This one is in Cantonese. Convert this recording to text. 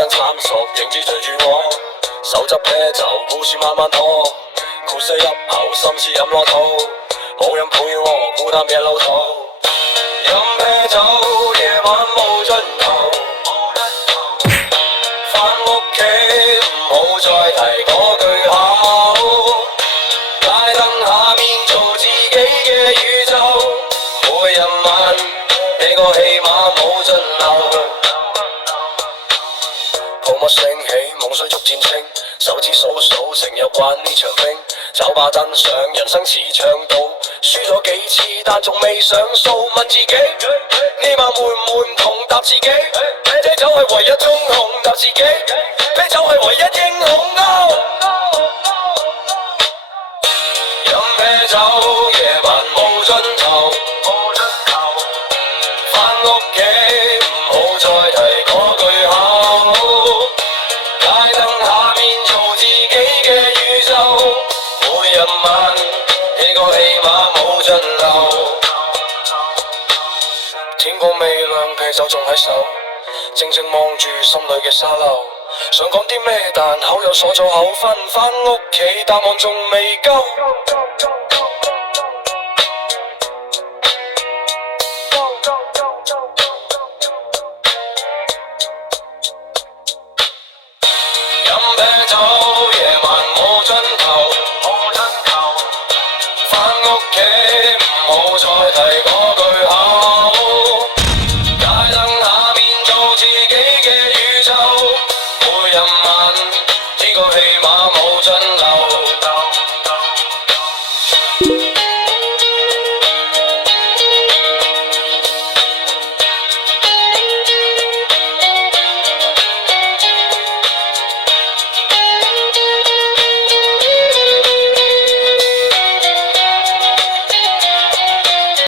燈探索，影子追住我，手執啤酒，故事慢慢拖，酷聲入口，心事飲落肚，冇人陪我，孤單變老土。飲啤酒，夜晚無盡頭，返屋企唔好再提嗰句口，街燈下面做自己嘅宇宙，每日晚呢個戲碼冇盡頭。泡沫升起，夢想逐漸清，手指數數，成日玩呢場兵，酒吧真相，人生似唱賭，輸咗幾次但仲未上訴，問自己呢晚會唔會唔同，答自己啤酒係唯一中紅，答自己啤酒係唯一英雄。飲啤酒，夜晚無盡頭，返屋企唔好再提嗰句口，街燈下面做自己嘅宇宙，每日晚呢個戲碼冇盡頭。天光未亮，啤酒仲喺手，靜靜望住心裏嘅沙漏，想講啲咩但口有所咗口，返唔返屋企答案仲未夠。